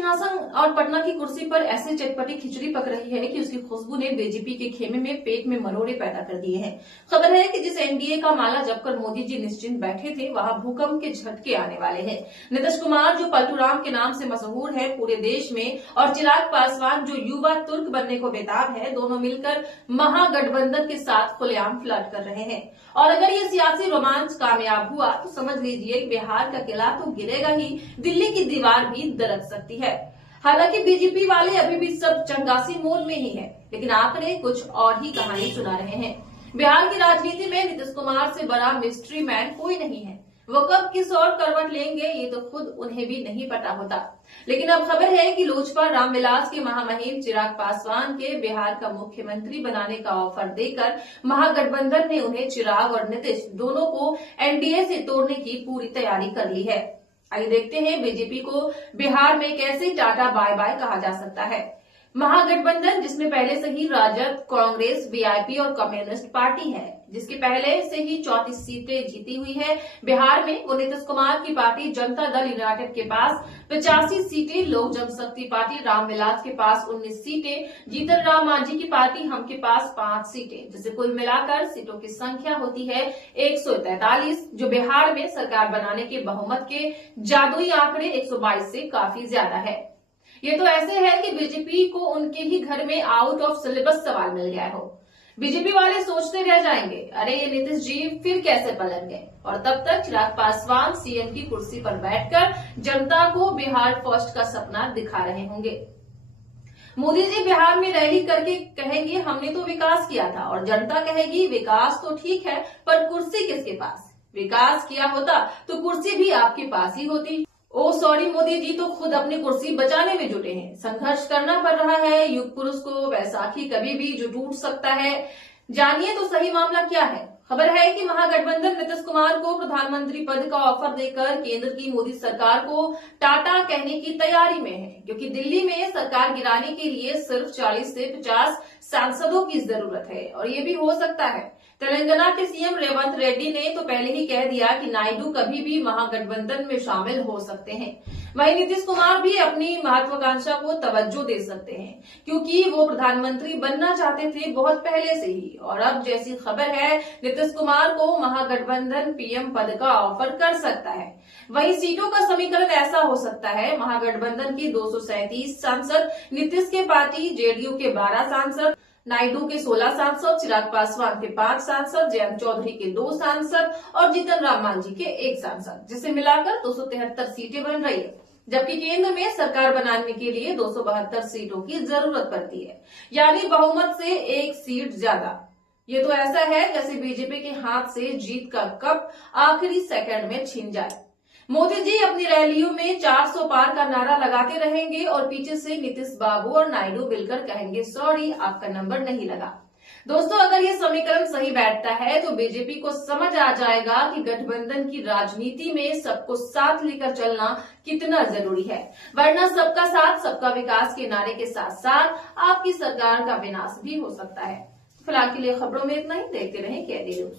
सिंहासन और पटना की कुर्सी पर ऐसी चटपटी खिचड़ी पक रही है कि उसकी खुशबू ने बीजेपी के खेमे में पेट में मरोड़े पैदा कर दिए हैं। खबर है कि जिस एनडीए का माला जपकर मोदी जी निश्चिंत बैठे थे, वहां भूकंप के झटके आने वाले हैं। नीतीश कुमार जो पलटूराम के नाम से मशहूर है पूरे देश में, और चिराग पासवान जो युवा तुर्क बनने को बेताब है, दोनों मिलकर महागठबंधन के साथ खुलेआम फ्लर्ट कर रहे हैं। और अगर ये सियासी रोमांच कामयाब हुआ तो समझ लीजिए बिहार का किला तो गिरेगा ही, दिल्ली की दीवार भी दरक सकती है। हालांकि बीजेपी वाले अभी भी सब चंगासी मोड में ही है, लेकिन आंकड़े कुछ और ही कहानी सुना रहे हैं। बिहार की राजनीति में नीतीश कुमार से बड़ा मिस्ट्री मैन कोई नहीं है। वो कब किस और करवट लेंगे ये तो खुद उन्हें भी नहीं पता होता। लेकिन अब खबर है कि लोजपा रामविलास के महामहिम चिराग पासवान के बिहार का मुख्यमंत्री बनाने का ऑफर देकर महागठबंधन ने उन्हें चिराग और नीतीश दोनों को एनडीए से तोड़ने की पूरी तैयारी कर ली है। आइए देखते हैं बीजेपी को बिहार में कैसे टाटा बाय बाय कहा जा सकता है। महागठबंधन जिसमें पहले से ही राजद, कांग्रेस, वीआईपी और कम्युनिस्ट पार्टी है, जिसकी पहले से ही 34 सीटें जीती हुई है बिहार में, वो नीतीश कुमार की पार्टी जनता दल यूनाइटेड के पास 85 सीटें, लोक जनशक्ति पार्टी रामविलास के पास 19 सीटें, जीतन राम मांझी की पार्टी हम के पास 5 सीटें, जिसे कुल मिलाकर सीटों की संख्या होती है 143, जो बिहार में सरकार बनाने के बहुमत के जादुई आंकड़े 122 से काफी ज्यादा है। ये तो ऐसे है कि बीजेपी को उनके ही घर में आउट ऑफ सिलेबस सवाल मिल गया हो। बीजेपी वाले सोचते रह जाएंगे, अरे ये नीतीश जी फिर कैसे पलट गए, और तब तक चिराग पासवान सीएम की कुर्सी पर बैठकर जनता को बिहार फर्स्ट का सपना दिखा रहे होंगे। मोदी जी बिहार में रैली करके कहेंगे हमने तो विकास किया था, और जनता कहेगी विकास तो ठीक है पर कुर्सी किसके पास। विकास किया होता तो कुर्सी भी आपके पास ही होती। ओ सॉरी, मोदी जी तो खुद अपनी कुर्सी बचाने में जुटे हैं। संघर्ष करना पड़ रहा है युग पुरुष को, वैसाखी कभी भी जो टूट सकता है। जानिए तो सही मामला क्या है। खबर है कि महागठबंधन नीतीश कुमार को प्रधानमंत्री पद का ऑफर देकर केंद्र की मोदी सरकार को टाटा कहने की तैयारी में है, क्योंकि दिल्ली में सरकार गिराने के लिए सिर्फ 40 से 50 सांसदों की जरूरत है, और ये भी हो सकता है। तेलंगाना के सीएम रेवंत रेड्डी ने तो पहले ही कह दिया कि नायडू कभी भी महागठबंधन में शामिल हो सकते हैं। वहीं नीतीश कुमार भी अपनी महत्वाकांक्षा को तवज्जो दे सकते हैं, क्योंकि वो प्रधानमंत्री बनना चाहते थे बहुत पहले से ही, और अब जैसी खबर है नीतीश कुमार को महागठबंधन पीएम पद का ऑफर कर सकता है। वहीं सीटों का समीकरण ऐसा हो सकता है, महागठबंधन के 237 सांसद, नीतीश के पार्टी जेडीयू के 12 सांसद, नायडू के 16 सांसद, चिराग पासवान के 5 सांसद, जयंत चौधरी के 2 सांसद और जीतन राम मांझी के 1 सांसद, जिसे मिलाकर 273 सीटें बन रही है। जबकि केंद्र में सरकार बनाने के लिए 272 सीटों की जरूरत पड़ती है, यानी बहुमत से 1 सीट ज्यादा। ये तो ऐसा है जैसे बीजेपी के हाथ से जीत का कप आखिरी सेकंड में छीन जाए। मोदी जी अपनी रैलियों में 400 पार का नारा लगाते रहेंगे और पीछे से नीतीश बाबू और नायडू मिलकर कहेंगे सॉरी आपका नंबर नहीं लगा। दोस्तों, अगर ये समीकरण सही बैठता है तो बीजेपी को समझ आ जाएगा कि गठबंधन की राजनीति में सबको साथ लेकर चलना कितना जरूरी है, वरना सबका साथ सबका विकास के नारे के साथ साथ आपकी सरकार का विनाश भी हो सकता है। फिलहाल के लिए खबरों में इतना ही। देखते रहें KD न्यूज।